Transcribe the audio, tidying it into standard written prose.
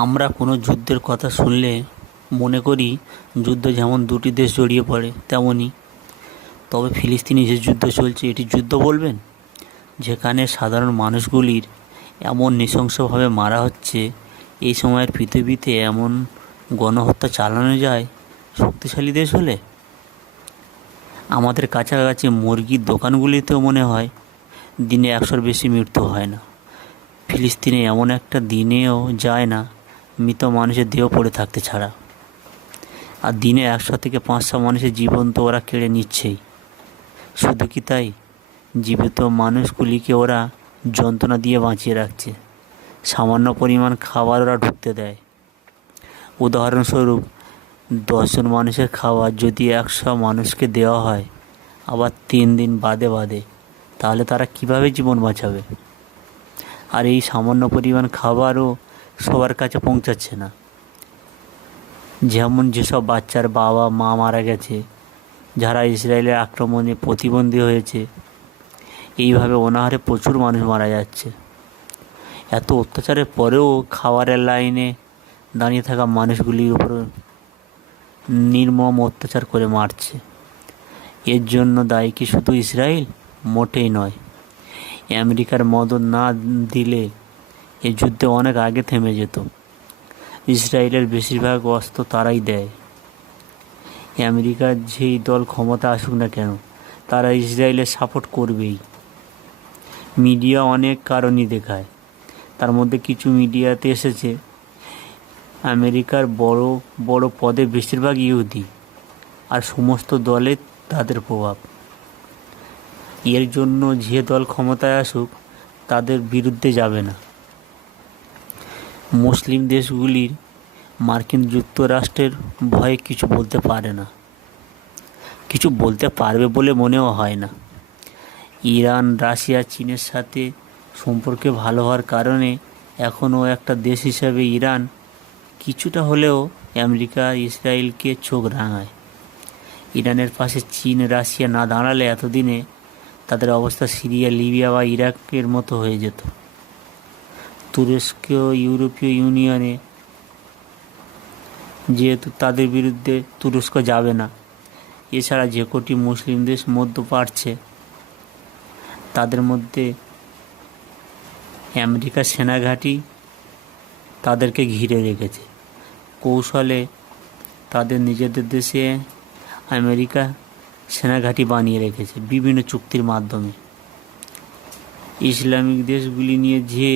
আমরা কোনো যুদ্ধের কথা শুনলে মনে করি যুদ্ধ যেমন দুটি দেশ জড়িয়ে পড়ে তেমনই। তবে ফিলিস্তিনে যে যুদ্ধ চলছে এটি যুদ্ধ বলবেন? যেখানে সাধারণ মানুষগুলির এমন নৃশংসভাবে মারা হচ্ছে, এই সময়ের পৃথিবীতে এমন গণহত্যা চালানো যায় শক্তিশালী দেশ হলে? আমাদের কাছাকাছি মুরগির দোকানগুলিতেও মনে হয় দিনে 100-র বেশি মৃত্যু হয় না। ফিলিস্তিনে এমন একটা দিনেও যায় না মৃত মানুষের দেহ পড়ে থাকতে ছাড়া। আর দিনে 100 থেকে 500 মানুষের জীবন তো ওরা কেড়ে নিচ্ছেই। শুধু কি তাই, জীবিত মানুষগুলিকে ওরা যন্ত্রণা দিয়ে বাঁচিয়ে রাখছে। সামান্য পরিমাণ খাবার ওরা ঢুকতে দেয়। উদাহরণস্বরূপ 10 জন মানুষের খাবার যদি 100 মানুষকে দেওয়া হয়, আবার 3 দিন বাদে বাদে, তাহলে তারা কিভাবে জীবন বাঁচাবে? আর এই সামান্য পরিমাণ খাবারও সবার কাছে পৌঁছাচ্ছে না। যেমন যেসব বাচ্চার বাবা মা মারা গেছে, যারা ইসরায়েলের আক্রমণে প্রতিবন্ধী হয়েছে, এইভাবে অনাহারে প্রচুর মানুষ মারা যাচ্ছে। এত অত্যাচারের পরেও খাবারের লাইনে দাঁড়িয়ে থাকা মানুষগুলির উপর নির্মম অত্যাচার করে মারছে। এর জন্য দায়ী কি শুধু ইসরায়েল? মোটেই নয়। আমেরিকার মদদ না দিলে এ যুদ্ধ অনেক আগে থেমে যেত। ইসরায়েলের বেশিরভাগ অস্ত্র তারাই দেয়। আমেরিকার যেই দল ক্ষমতা আসুক না কেন, তারা ইসরায়েলের সাপোর্ট করবেই। মিডিয়া অনেক কারণই দেখায়, তার মধ্যে কিছু মিডিয়াতে এসেছে আমেরিকার বড় বড় পদে বেশিরভাগ ইহুদি, আর সমস্ত দলে তাদের প্রভাব। এর জন্য যে দল ক্ষমতায় আসুক তাদের বিরুদ্ধে যাবে না। মুসলিম দেশগুলির মার্কিন যুক্তরাষ্ট্রের ভয়ে কিছু বলতে পারে না, কিছু বলতে পারবে বলে মনেও হয় না। ইরান, রাশিয়া, চীনের সাথে সম্পর্ক ভালো হওয়ার কারণে এখনও একটা দেশ হিসাবে ইরান কিছুটা হলেও আমেরিকা ইসরায়েলকে চোখ রাঙায়। ইরানের পাশে চীন, রাশিয়া না দাঁড়ালে এতদিনে তাদের অবস্থা সিরিয়া, লিবিয়া বা ইরাকের মতো হয়ে যেত। তুরস্ক ইউরোপীয় ইউনিয়নে, যেহেতু তাদের বিরুদ্ধে তুরস্ক যাবে না। এছাড়া যে কটি মুসলিম দেশ মধ্যপ্রাচ্যে, তাদের মধ্যে আমেরিকার সেনাঘাঁটি তাদেরকে ঘিরে রেখেছে। কৌশলে তাদের নিজেদের দেশে আমেরিকা সেনাঘাঁটি বানিয়ে রেখেছে বিভিন্ন চুক্তির মাধ্যমে। ইসলামিক দেশগুলি নিয়ে যে